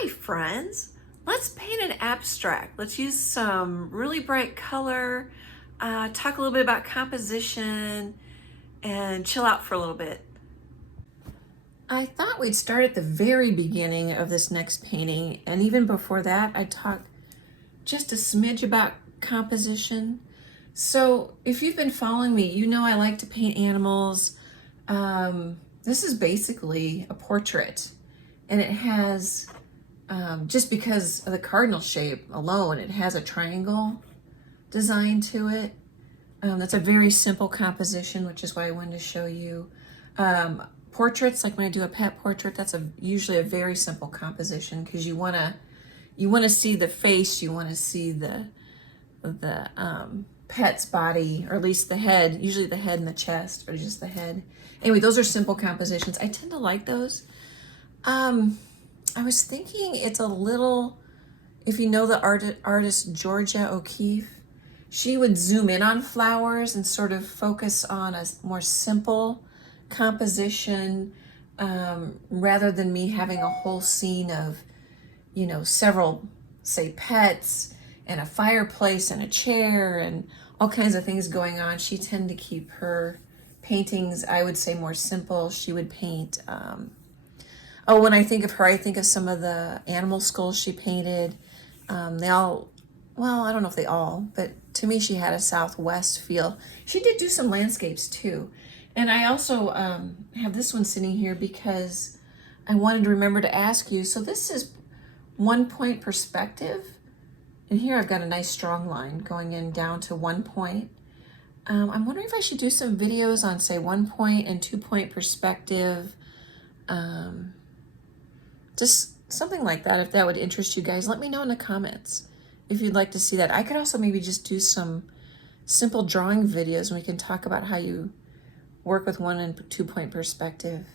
Hi friends, let's paint an abstract. Let's use some really bright color, talk a little bit about composition, and chill out for a little bit. I thought we'd start at the very beginning of this next painting, and even before that I'd talk just a smidge about composition. So if you've been following me, you know I like to paint animals. This is basically a portrait, and it has just because of the cardinal shape alone, it has a triangle design to it. That's a very simple composition, which is why I wanted to show you. Portraits, like when I do a pet portrait, that's usually a very simple composition because you want to see the face, you want to see the pet's body, or at least the head, usually the head and the chest, or just the head. Anyway, those are simple compositions. I tend to like those. I was thinking it's a little, if you know the artist Georgia O'Keeffe, she would zoom in on flowers and sort of focus on a more simple composition, rather than me having a whole scene of, several, say, pets and a fireplace and a chair and all kinds of things going on. She tended to keep her paintings, I would say, more simple. She would paint, when I think of her, I think of some of the animal skulls she painted. They all, well, I don't know if they all, but to me, she had a Southwest feel. She did do some landscapes too. And I also have this one sitting here because I wanted to remember to ask you. So this is 1 point perspective. And here I've got a nice strong line going in down to 1 point. I'm wondering if I should do some videos on, say, 1 point and 2 point perspective. Just something like that, if that would interest you guys. Let me know in the comments if you'd like to see that. I could also maybe just do some simple drawing videos and we can talk about how you work with 1 and 2 point perspective.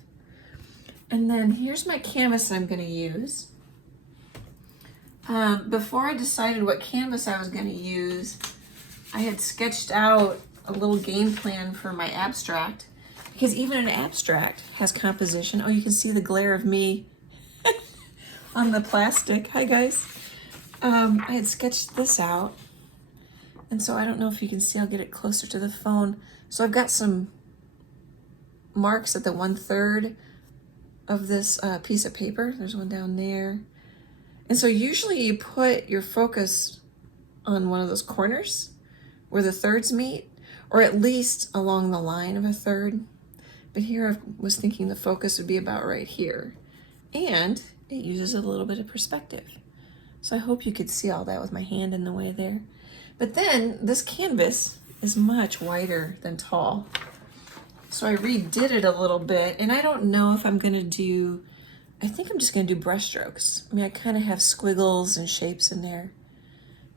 And then here's my canvas that I'm going to use. Before I decided what canvas I was going to use, I had sketched out a little game plan for my abstract, because even an abstract has composition. Oh, you can see the glare of me on the plastic. Hi guys. I had sketched this out, and so I don't know if you can see. I'll get it closer to the phone. So I've got some marks at the 1/3 of this piece of paper. There's one down there. And so usually you put your focus on one of those corners where the thirds meet, or at least along the line of a third. But here I was thinking the focus would be about right here. And it uses a little bit of perspective. So I hope you could see all that with my hand in the way there. But then this canvas is much wider than tall. So I redid it a little bit, and I don't know if I'm gonna do, I think I'm just gonna do brush strokes. I mean, I kind of have squiggles and shapes in there,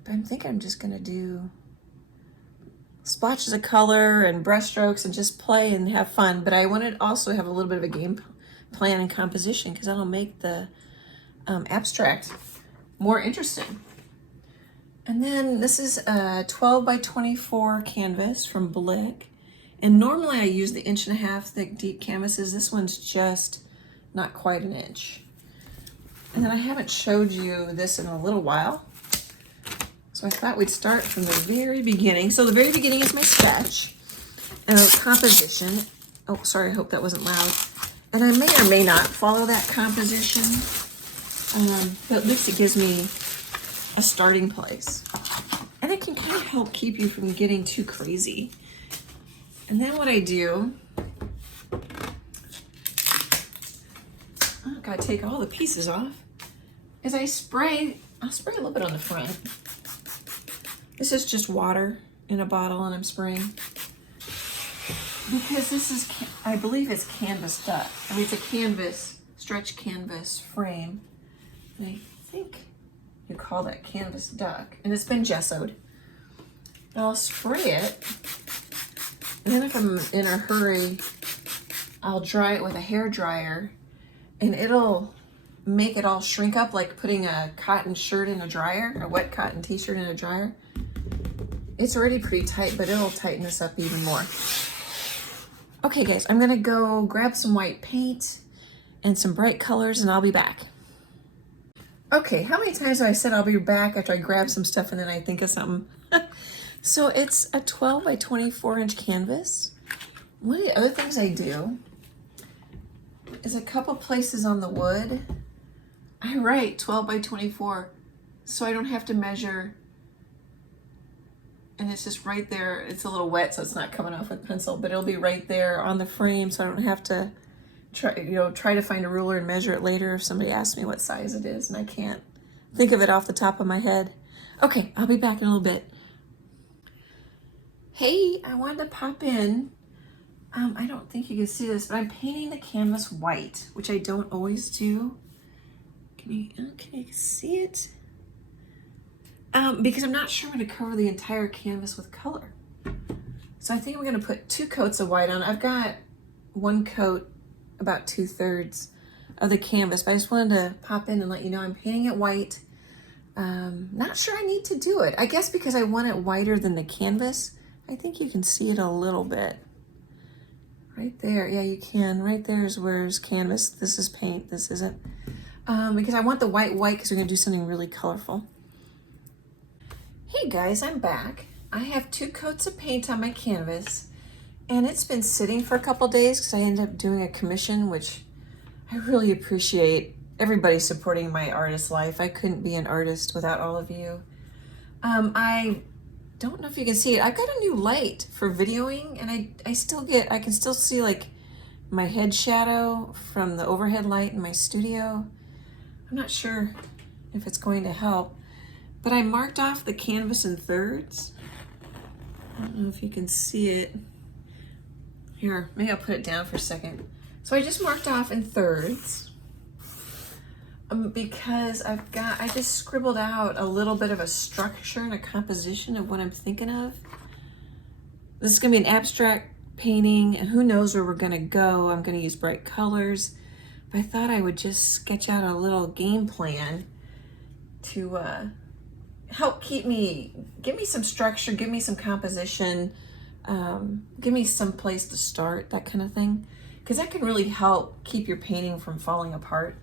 but I think I'm just gonna do splotches of color and brush strokes and just play and have fun. But I wanted to also have a little bit of a game plan and composition, because that'll make the abstract more interesting. And then this is a 12 by 24 canvas from Blick. And normally I use the 1.5 inch thick deep canvases. This one's just not quite an inch. And then I haven't showed you this in a little while, so I thought we'd start from the very beginning. So the very beginning is my sketch and a composition. Oh, sorry, I hope that wasn't loud. And I may or may not follow that composition, but at least it gives me a starting place. And it can kind of help keep you from getting too crazy. And then what I do, I gotta take all the pieces off, is I'll spray a little bit on the front. This is just water in a bottle, and I'm spraying because this is, I believe it's canvas duck. I mean, it's a canvas, stretch canvas frame. And I think you call that canvas duck, and it's been gessoed. And I'll spray it, and then if I'm in a hurry, I'll dry it with a hair dryer, and it'll make it all shrink up like putting a cotton shirt in a dryer, a wet cotton t-shirt in a dryer. It's already pretty tight, but it'll tighten this up even more. Okay guys, I'm gonna go grab some white paint and some bright colors, and I'll be back. Okay, how many times have I said I'll be back after I grab some stuff and then I think of something? So it's a 12 by 24 inch canvas. One of the other things I do is a couple places on the wood, I write 12 by 24 so I don't have to measure, and it's just right there. It's a little wet so it's not coming off with pencil, but it'll be right there on the frame so I don't have to try to find a ruler and measure it later if somebody asks me what size it is and I can't think of it off the top of my head. Okay, I'll be back in a little bit. Hey, I wanted to pop in. I don't think you can see this, but I'm painting the canvas white, which I don't always do. Can you see it? Because I'm not sure I'm going to cover the entire canvas with color. So I think I'm going to put 2 coats of white on. I've got 1 coat, about 2/3 of the canvas, but I just wanted to pop in and let you know I'm painting it white. Not sure I need to do it. I guess because I want it whiter than the canvas. I think you can see it a little bit. Right there, yeah, you can. Right there is where's canvas. This is paint, this isn't. Because I want the white because we're gonna do something really colorful. Hey guys, I'm back. I have 2 coats of paint on my canvas, and it's been sitting for a couple days because I ended up doing a commission, which I really appreciate everybody supporting my artist life. I couldn't be an artist without all of you. I don't know if you can see it. I've got a new light for videoing, and I can still see like my head shadow from the overhead light in my studio. I'm not sure if it's going to help, but I marked off the canvas in thirds. I don't know if you can see it. Here, maybe I'll put it down for a second. So I just marked off in thirds. Because I just scribbled out a little bit of a structure and a composition of what I'm thinking of. This is gonna be an abstract painting, and who knows where we're gonna go. I'm gonna use bright colors, but I thought I would just sketch out a little game plan to help give me some structure, give me some composition, give me some place to start, that kind of thing. Because that can really help keep your painting from falling apart,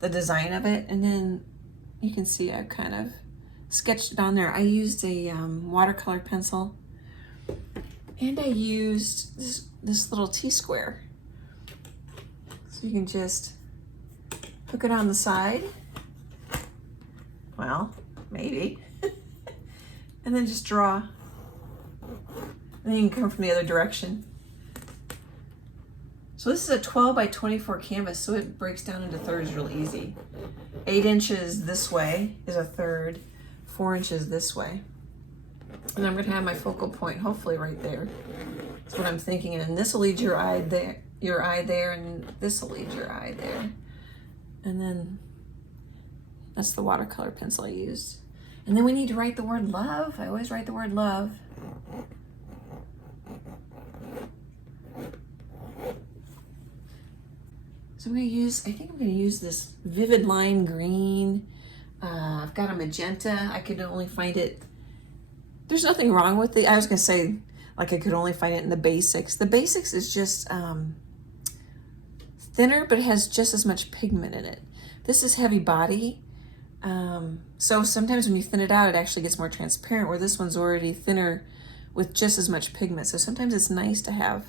the design of it. And then you can see I've kind of sketched it on there. I used a watercolor pencil, and I used this little T-square. So you can just hook it on the side. Well, maybe. And then just draw. And then you can come from the other direction. So this is a 12 by 24 canvas, so it breaks down into thirds real easy. 8 inches this way is a third, 4 inches this way. And I'm gonna have my focal point hopefully right there. That's what I'm thinking. And this will lead your eye there, and this will lead your eye there. And then that's the watercolor pencil I used. And then we need to write the word love. I always write the word love. So I think I'm gonna use this vivid lime green. I've got a magenta. I could only find it. There's nothing wrong with it. I was gonna say, like, I could only find it in the basics. The basics is just thinner, but it has just as much pigment in it. This is heavy body. So sometimes when you thin it out, it actually gets more transparent, where this one's already thinner with just as much pigment. So sometimes it's nice to have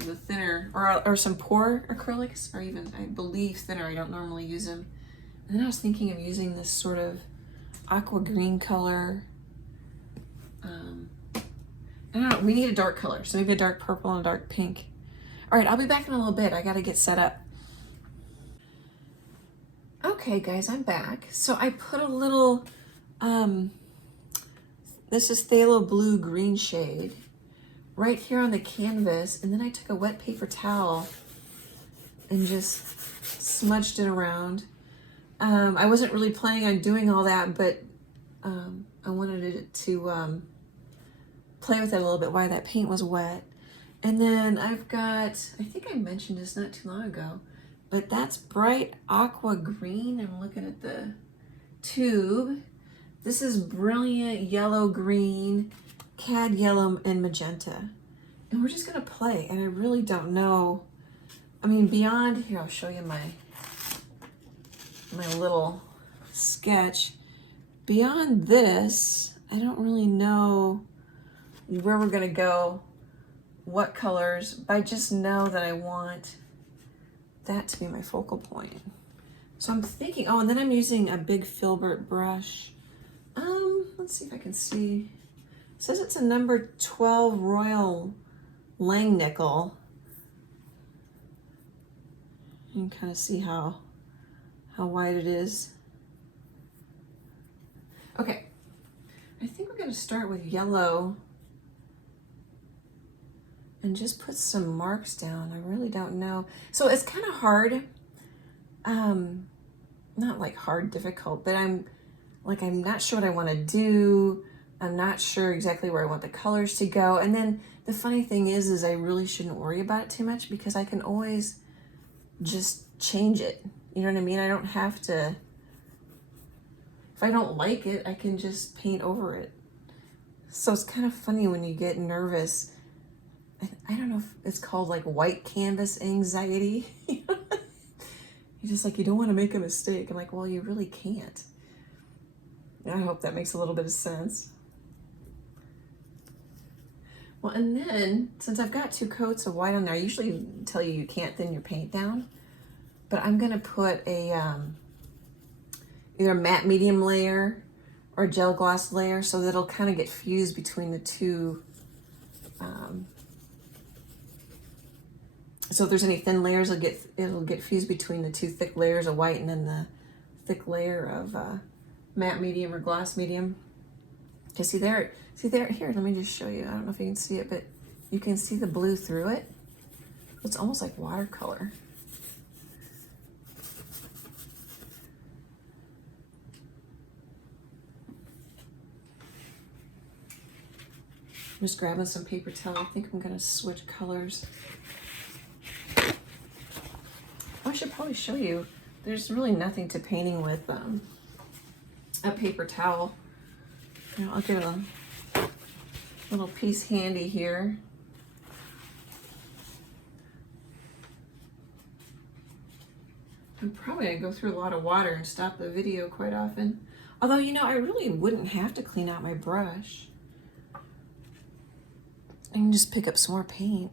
the thinner, or some pour acrylics, or even, I believe, thinner. I don't normally use them. And then I was thinking of using this sort of aqua green color. I don't know, we need a dark color, so maybe a dark purple and a dark pink. All right, I'll be back in a little bit. I gotta get set up. Okay guys, I'm back. So I put a little, this is phthalo blue green shade right here on the canvas, and then I took a wet paper towel and just smudged it around. I wasn't really planning on doing all that, but I wanted it to play with it a little bit while that paint was wet. And then I've got, I think I mentioned this not too long ago, but that's bright aqua green. I'm looking at the tube. This is brilliant yellow green, cad yellow, and magenta. And we're just gonna play, and I really don't know. I mean, beyond, here, I'll show you my little sketch. Beyond this, I don't really know where we're gonna go, what colors, but I just know that I want that to be my focal point. So I'm thinking, oh, and then I'm using a big filbert brush. Let's see if I can see. It says it's a number 12 Royal Langnickel. You can kind of see how wide it is. Okay, I think we're gonna start with yellow and just put some marks down. I really don't know. So it's kind of hard, not like hard, difficult, but I'm not sure what I want to do. I'm not sure exactly where I want the colors to go. And then the funny thing is I really shouldn't worry about it too much because I can always just change it. You know what I mean? I don't have to, if I don't like it, I can just paint over it. So it's kind of funny when you get nervous. I don't know if it's called like white canvas anxiety. You're just like, you don't want to make a mistake. I'm like, well, you really can't. I hope that makes a little bit of sense. Well, and then since I've got 2 coats of white on there, I usually tell you you can't thin your paint down, but I'm gonna put a either a matte medium layer or a gel gloss layer so that it'll kind of get fused between the two. So if there's any thin layers, it'll get fused between the 2 thick layers of white and then the thick layer of matte medium or gloss medium. Okay, see there, here, let me just show you. I don't know if you can see it, but you can see the blue through it. It's almost like watercolor. I'm just grabbing some paper towel. I think I'm gonna switch colors. I should probably show you, there's really nothing to painting with a paper towel. You know, I'll get a little piece handy here. I'm probably gonna go through a lot of water and stop the video quite often. Although, you know, I really wouldn't have to clean out my brush. I can just pick up some more paint.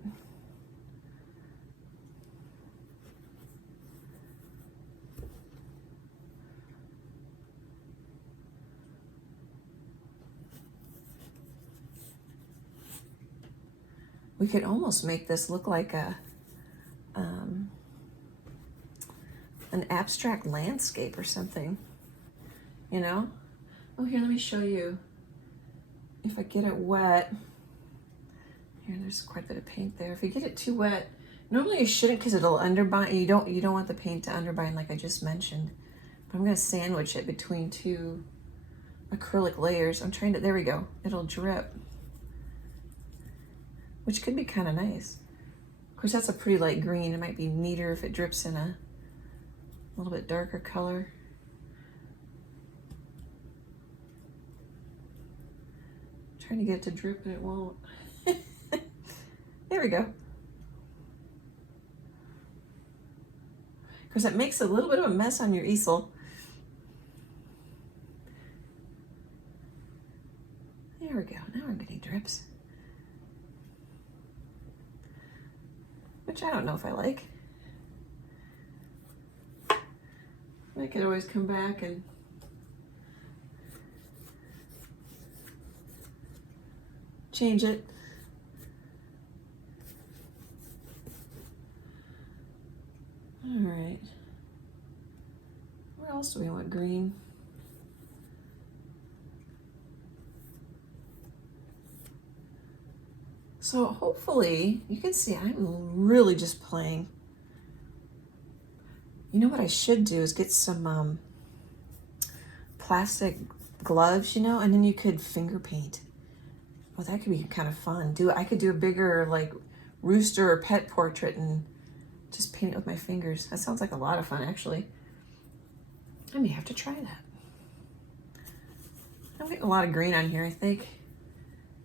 We could almost make this look like an abstract landscape or something, you know? Oh, here, let me show you. If I get it wet, here, there's quite a bit of paint there. If you get it too wet, normally you shouldn't because it'll underbind. You don't want the paint to underbind like I just mentioned. But I'm gonna sandwich it between 2 acrylic layers. I'm trying to, there we go. It'll drip, which could be kind of nice. Of course, that's a pretty light green. It might be neater if it drips in a little bit darker color. I'm trying to get it to drip and it won't. There we go. Because it makes a little bit of a mess on your easel. There we go. Now we're getting drips. Which I don't know if I like. I could always come back and change it. All right. Where else do we want green? So hopefully you can see I'm really just playing. You know what I should do is get some plastic gloves, you know, and then you could finger paint. Oh, that could be kind of fun. I could do a bigger like rooster or pet portrait and just paint it with my fingers. That sounds like a lot of fun, actually. I may have to try that. I'm getting a lot of green on here, I think.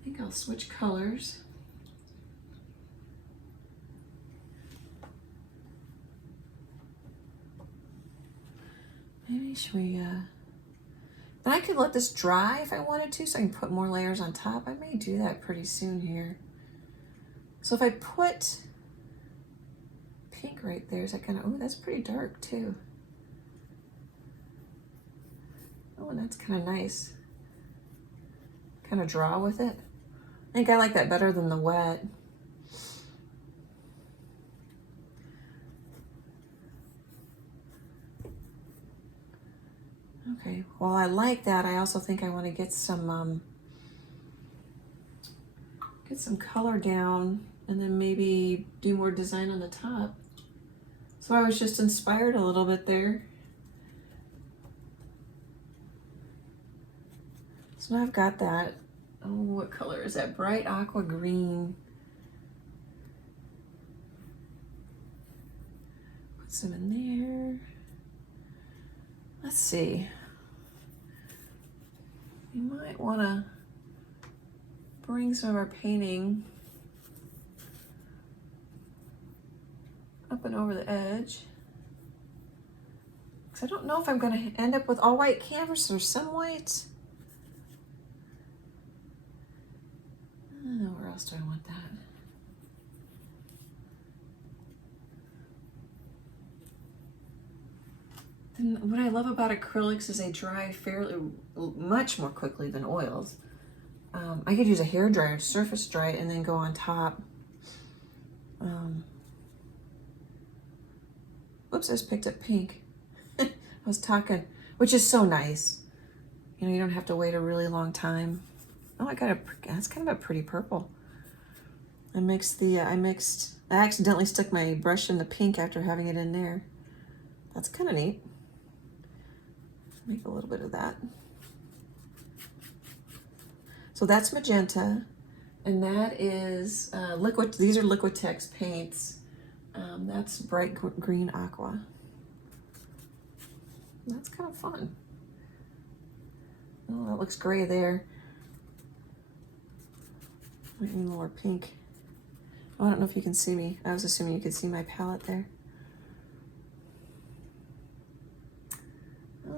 I think I'll switch colors. Maybe should we, then I could let this dry if I wanted to, so I can put more layers on top. I may do that pretty soon here. So if I put pink right there, is that kind of, oh, that's pretty dark too. Oh, and that's kind of nice. Kind of draw with it. I think I like that better than the wet. Okay, well, I like that. I also think I want to get some color down and then maybe do more design on the top. So I was just inspired a little bit there. So now I've got that. Oh, what color is that? Bright aqua green. Put some in there. Let's see. We might want to bring some of our painting up and over the edge. Because I don't know if I'm going to end up with all white canvas or some white. Where else do I want that? And what I love about acrylics is they dry much more quickly than oils. I could use a hair dryer to surface dry it and then go on top. Oops, I just picked up pink. I was talking, which is so nice. You know, you don't have to wait a really long time. Oh, that's kind of a pretty purple. I accidentally stuck my brush in the pink after having it in there. That's kind of neat. Make a little bit of that. So that's magenta, and that is liquid. These are Liquitex paints. That's bright green aqua. That's kind of fun. Oh, that looks gray there. Might need more pink. Oh, I don't know if you can see me. I was assuming you could see my palette there. I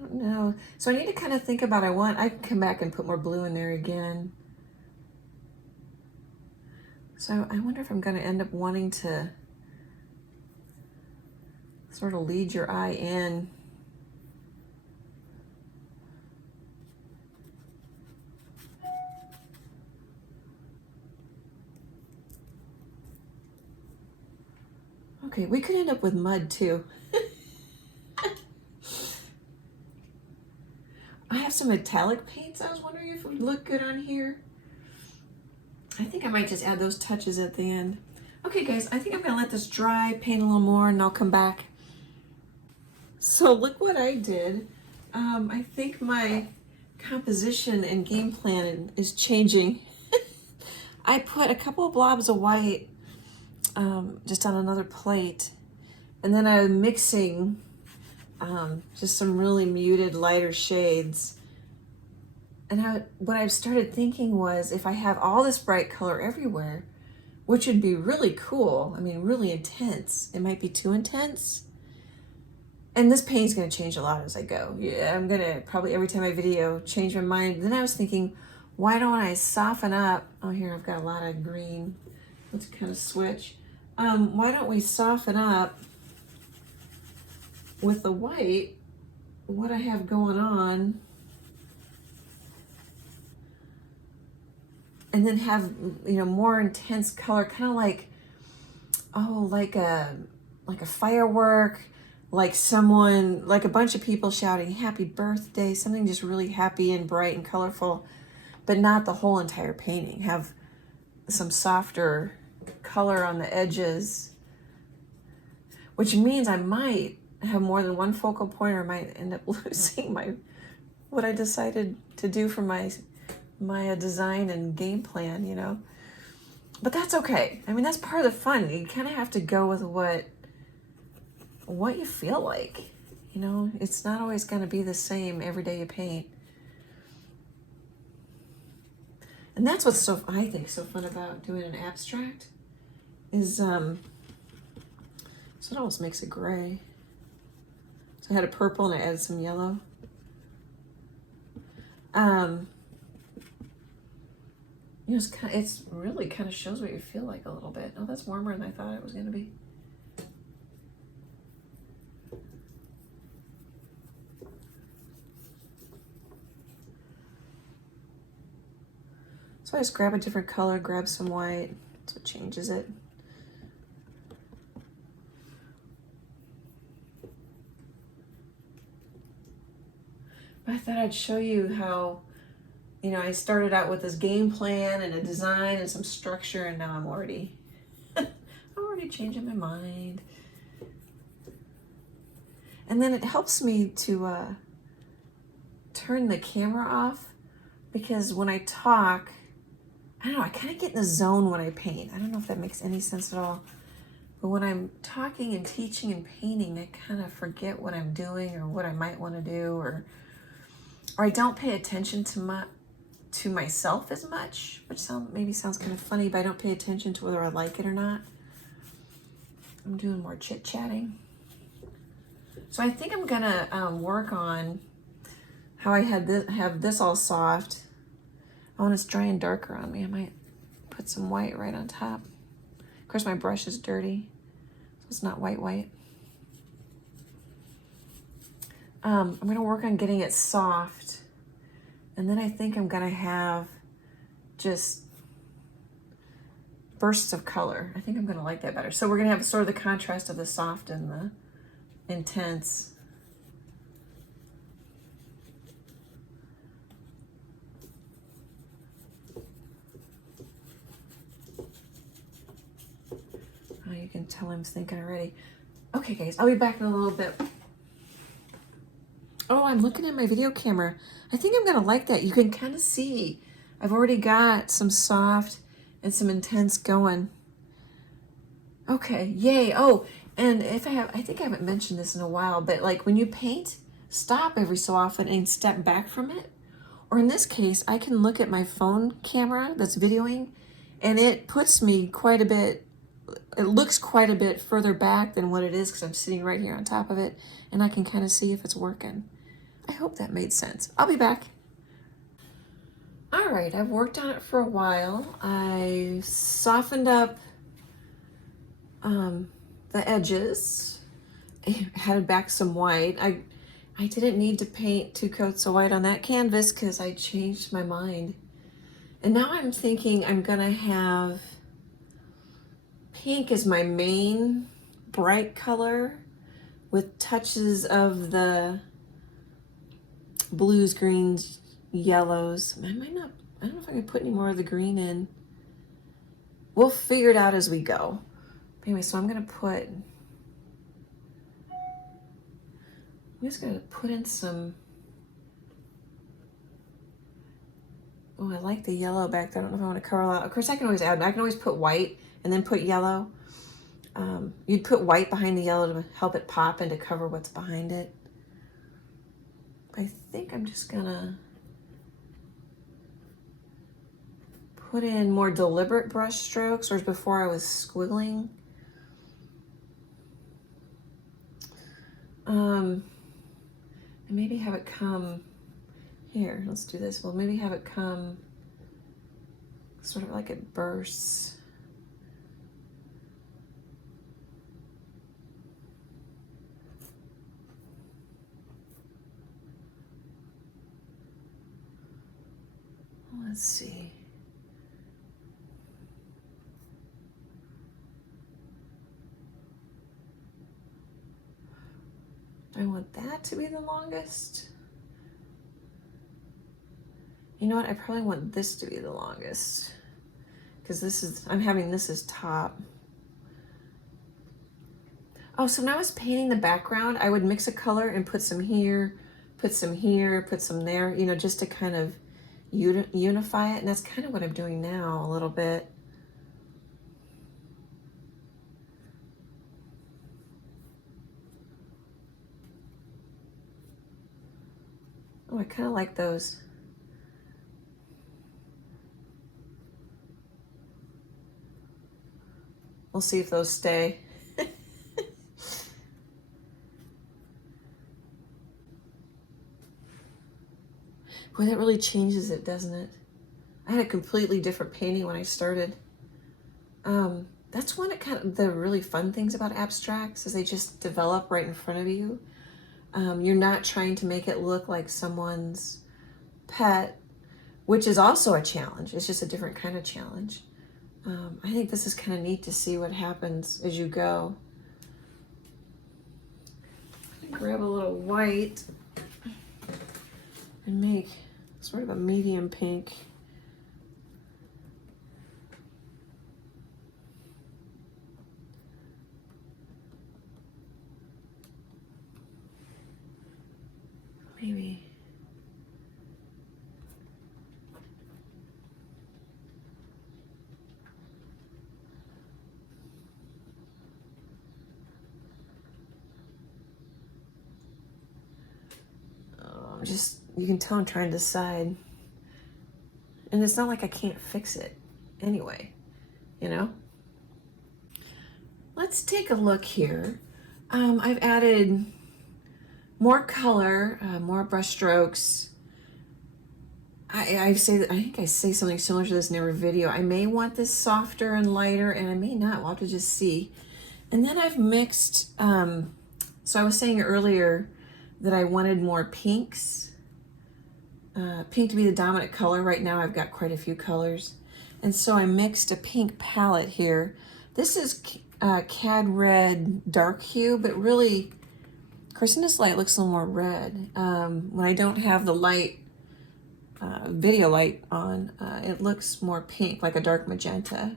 don't know. So I need to kind of think about, I can come back and put more blue in there again. So I wonder if I'm going to end up wanting to sort of lead your eye in. Okay, we could end up with mud too. I have some metallic paints. I was wondering if it would look good on here. I think I might just add those touches at the end. Okay guys, I think I'm gonna let this dry, paint a little more, and I'll come back. So look what I did. I think my composition and game plan is changing. I put a couple of blobs of white just on another plate, and then I'm mixing just some really muted lighter shades. And what I've started thinking was, if I have all this bright color everywhere, which would be really cool, I mean really intense, it might be too intense. And this paint's gonna change a lot as I go. Yeah, I'm gonna probably every time I video change my mind. Then I was thinking, why don't I soften up? Oh, here I've got a lot of green. Let's kind of switch. Why don't we soften up with the white, what I have going on, and then have, you know, more intense color, kind of like, oh, like a firework, like someone, like a bunch of people shouting happy birthday, something just really happy and bright and colorful, but not the whole entire painting. Have some softer color on the edges, which means I might have more than one focal point, or I might end up losing what I decided to do for my design and game plan, you know. But that's okay. I mean, that's part of the fun. You kind of have to go with what you feel like, you know. It's not always going to be the same every day you paint. And that's what's I think so fun about doing an abstract is so it almost makes it gray. So So I had a purple and I added some yellow. You know, it's really kind of shows what you feel like a little bit. Oh, that's warmer than I thought it was going to be. So I just grab a different color, grab some white. That's what changes it. I thought I'd show you how, you know, I started out with this game plan and a design and some structure, and now I'm already changing my mind. And then it helps me to turn the camera off, because when I talk, I don't know, I kind of get in the zone when I paint. I don't know if that makes any sense at all. But when I'm talking and teaching and painting, I kind of forget what I'm doing or what I might want to do, or I don't pay attention to myself as much, which maybe sounds kind of funny, but I don't pay attention to whether I like it or not. I'm doing more chit-chatting. So I think I'm gonna work on how I have this all soft. Oh, and it's dry and darker on me. I might put some white right on top. Of course, my brush is dirty, so it's not white. I'm gonna work on getting it soft, and then I think I'm gonna have just bursts of color. I think I'm gonna like that better. So we're gonna have sort of the contrast of the soft and the intense. Oh, you can tell I'm thinking already. Okay, guys, I'll be back in a little bit. Oh, I'm looking at my video camera. I think I'm gonna like that. You can kind of see I've already got some soft and some intense going. Okay, yay. Oh, and I think I haven't mentioned this in a while, but like when you paint, stop every so often and step back from it. Or in this case, I can look at my phone camera that's videoing, and it puts me quite a bit, it looks quite a bit further back than what it is because I'm sitting right here on top of it, and I can kind of see if it's working. I hope that made sense. I'll be back. All right, I've worked on it for a while. I softened up the edges. I added back some white. I didn't need to paint 2 coats of white on that canvas because I changed my mind. And now I'm thinking I'm gonna have pink as my main bright color with touches of the blues, greens, yellows. I don't know if I can put any more of the green in. We'll figure it out as we go. Anyway, so I'm just gonna put in some, oh, I like the yellow back there. I don't know if I want to cover a lot. Of course, I can always put white and then put yellow. You'd put white behind the yellow to help it pop and to cover what's behind it. I think I'm just gonna put in more deliberate brush strokes, whereas before I was squiggling. And maybe have it come here. Let's do this. Well, maybe have it come sort of like it bursts. Let's see. Do I want that to be the longest? You know what? I probably want this to be the longest because I'm having this as top. Oh, so when I was painting the background, I would mix a color and put some here, put some here, put some there, you know, just to kind of unify it. And that's kind of what I'm doing now a little bit. Oh, I kind of like those. We'll see if those stay. Boy, that really changes it, doesn't it? I had a completely different painting when I started. That's one of the really fun things about abstracts is they just develop right in front of you. You're not trying to make it look like someone's pet, which is also a challenge. It's just a different kind of challenge. I think this is kind of neat to see what happens as you go. Grab a little white and make sort of a medium pink. Maybe. You can tell I'm trying to decide. And it's not like I can't fix it anyway, you know? Let's take a look here. I've added more color, more brush strokes. I think I say something similar to this in every video. I may want this softer and lighter, and I may not. We'll have to just see. And then I've mixed, so I was saying earlier that I wanted more pinks. Pink to be the dominant color. Right now I've got quite a few colors. And so I mixed a pink palette here. This is Cad Red Dark Hue, but really, of course in this light it looks a little more red. When I don't have the light, video light on, it looks more pink, like a dark magenta.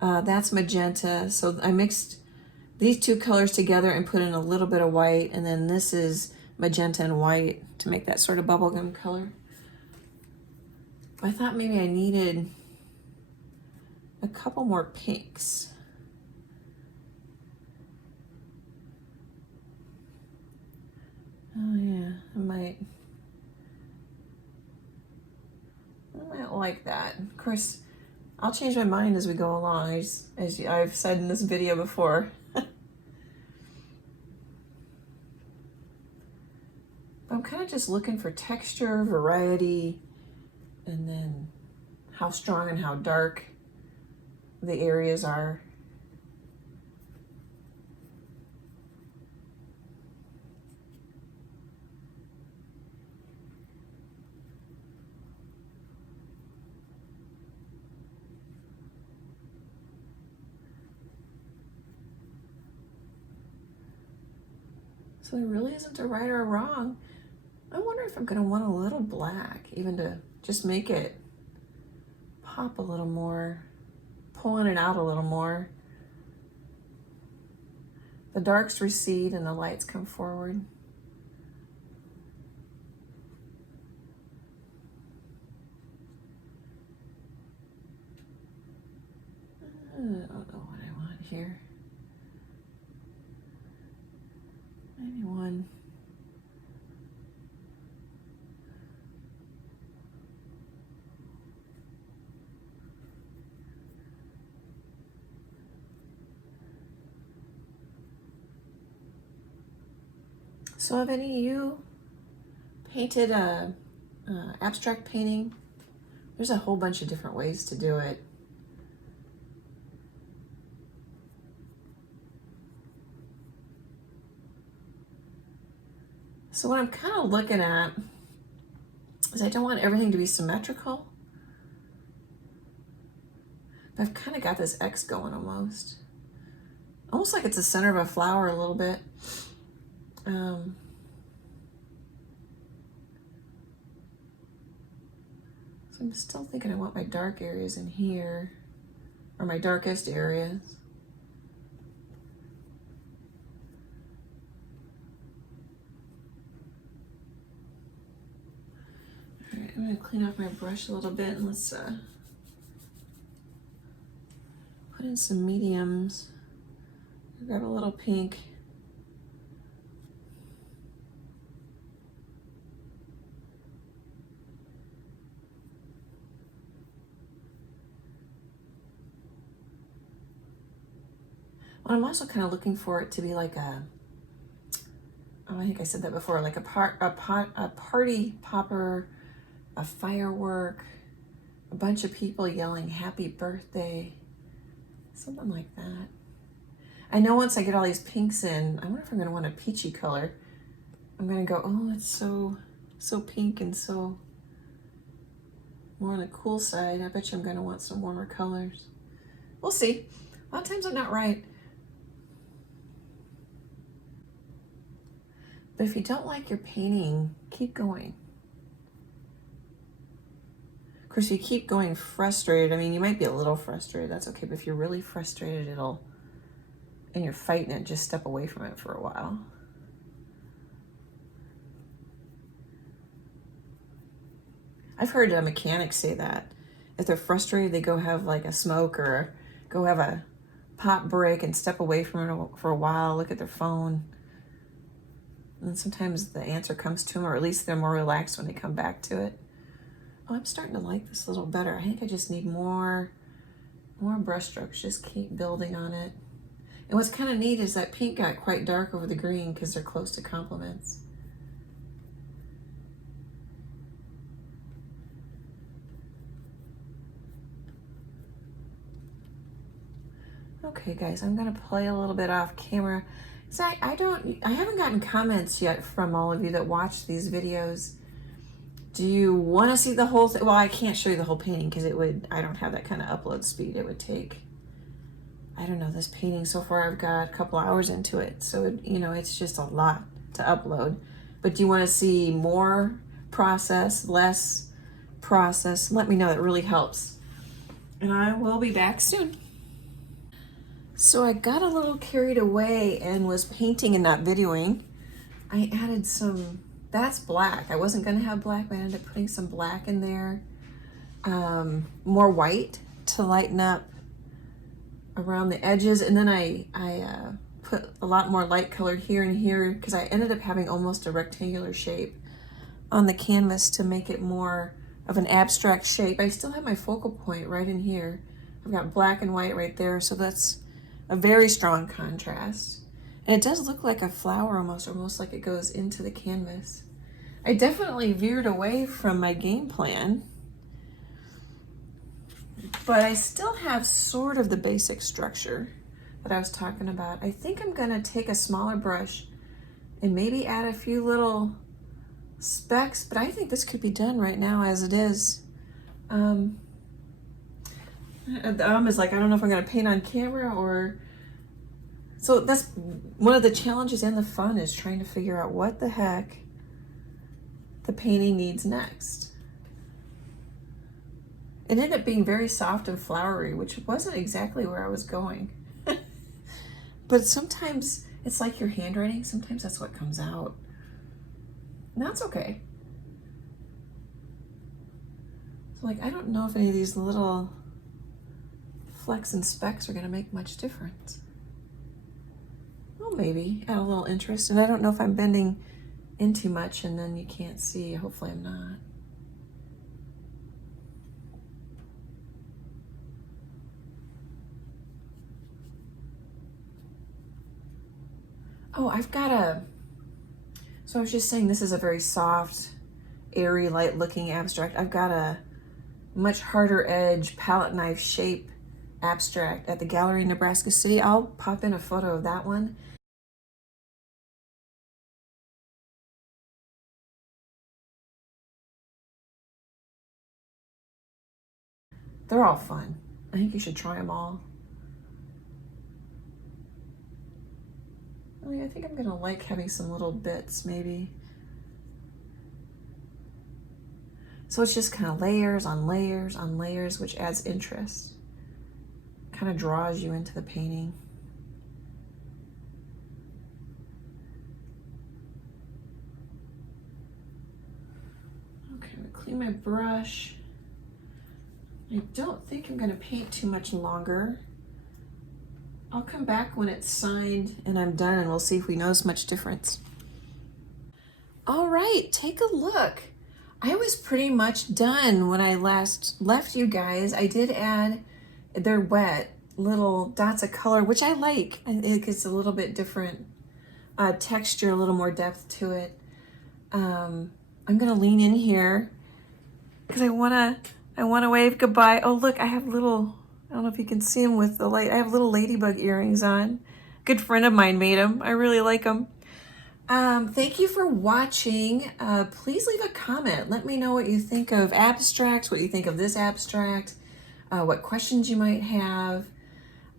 That's magenta. So I mixed these two colors together and put in a little bit of white, and then this is magenta and white to make that sort of bubblegum color. I thought maybe I needed a couple more pinks. Oh yeah, I might like that. Of course, I'll change my mind as we go along, as I've said in this video before. I'm kind of just looking for texture, variety, and then how strong and how dark the areas are. So there really isn't a right or a wrong. I wonder if I'm going to want a little black, even to just make it pop a little more, pulling it out a little more. The darks recede and the lights come forward. I don't know what I want here. Maybe one. So have any of you painted a abstract painting? There's a whole bunch of different ways to do it. So what I'm kind of looking at is I don't want everything to be symmetrical. I've kind of got this X going almost. Almost like it's the center of a flower a little bit. So I'm still thinking I want my dark areas in here, or my darkest areas. All right, I'm going to clean off my brush a little bit, and let's put in some mediums. Grab a little pink. Well, I'm also kind of looking for it to be like a, oh, I think I said that before, like a party popper a firework, a bunch of people yelling happy birthday, something like that. I know once I get all these pinks in, I wonder if I'm gonna want a peachy color. I'm gonna go, oh, it's so pink and so more on the cool side. I bet you I'm gonna want some warmer colors. We'll see. A lot of times I'm not right. But if you don't like your painting, keep going. Of course, if you keep going frustrated, I mean, you might be a little frustrated, that's okay, but if you're really frustrated, and you're fighting it, just step away from it for a while. I've heard mechanics say that. If they're frustrated, they go have like a smoke or go have a pop break and step away from it for a while, look at their phone. And sometimes the answer comes to them, or at least they're more relaxed when they come back to it. Oh, I'm starting to like this a little better. I think I just need more brush strokes. Just keep building on it. And what's kind of neat is that pink got quite dark over the green because they're close to complements. Okay guys, I'm gonna play a little bit off camera. So I haven't gotten comments yet from all of you that watch these videos. Do you want to see the whole thing? Well, I can't show you the whole painting because I don't have that kind of upload speed. It would take, I don't know, this painting so far I've got a couple hours into it. So, it's just a lot to upload. But do you want to see more process, less process? Let me know, it really helps. And I will be back soon. So I got a little carried away and was painting and not videoing. I added that's black. I wasn't gonna have black, but I ended up putting some black in there. More white to lighten up around the edges. And then I put a lot more light color here and here because I ended up having almost a rectangular shape on the canvas to make it more of an abstract shape. I still have my focal point right in here. I've got black and white right there, so that's a very strong contrast. And it does look like a flower almost like it goes into the canvas. I definitely veered away from my game plan, but I still have sort of the basic structure that I was talking about. I think I'm gonna take a smaller brush and maybe add a few little specks, but I think this could be done right now as it is. The is like, I don't know if I'm gonna paint on camera or... So that's one of the challenges and the fun is trying to figure out what the heck the painting needs next. It ended up being very soft and flowery, which wasn't exactly where I was going. But sometimes it's like your handwriting, sometimes that's what comes out. And that's okay. So like, I don't know if any of these little flecks and specks are gonna make much difference. Well, maybe add a little interest. And I don't know if I'm bending in too much and then you can't see. Hopefully I'm not. Oh, so I was just saying this is a very soft, airy, light looking abstract. I've got a much harder edge palette knife shape abstract at the gallery in Nebraska City. I'll pop in a photo of that one. They're all fun. I think you should try them all. I think I'm gonna like having some little bits maybe. So it's just kind of layers on layers on layers, which adds interest. Kind of draws you into the painting. Okay, I'm gonna clean my brush. I don't think I'm gonna paint too much longer. I'll come back when it's signed and I'm done and we'll see if we notice much difference. All right, take a look. I was pretty much done when I last left you guys. I did add, they're wet, little dots of color, which I like. It gives a little bit different texture, a little more depth to it. I'm gonna lean in here because I wanna wave goodbye. Oh look, I have little, I don't know if you can see them with the light. I have little ladybug earrings on. Good friend of mine made them. I really like them. Thank you for watching. Please leave a comment. Let me know what you think of abstracts, what you think of this abstract, what questions you might have,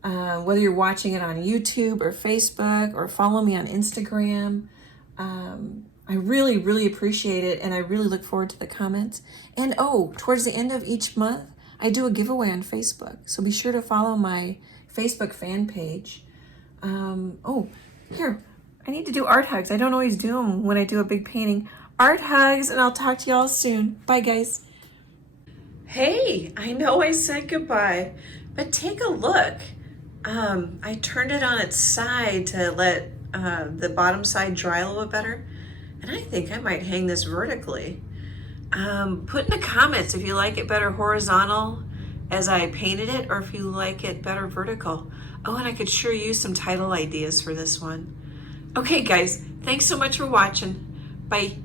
whether you're watching it on YouTube or Facebook, or follow me on Instagram. I really, really appreciate it, and I really look forward to the comments. And oh, towards the end of each month, I do a giveaway on Facebook, so be sure to follow my Facebook fan page. Oh, here, I need to do art hugs. I don't always do them when I do a big painting. Art hugs, and I'll talk to y'all soon. Bye, guys. Hey, I know I said goodbye, but take a look. I turned it on its side to let the bottom side dry a little bit better, and I think I might hang this vertically. Put in the comments if you like it better horizontal as I painted it, or if you like it better vertical. Oh, and I could sure use some title ideas for this one. Okay guys, thanks so much for watching. Bye.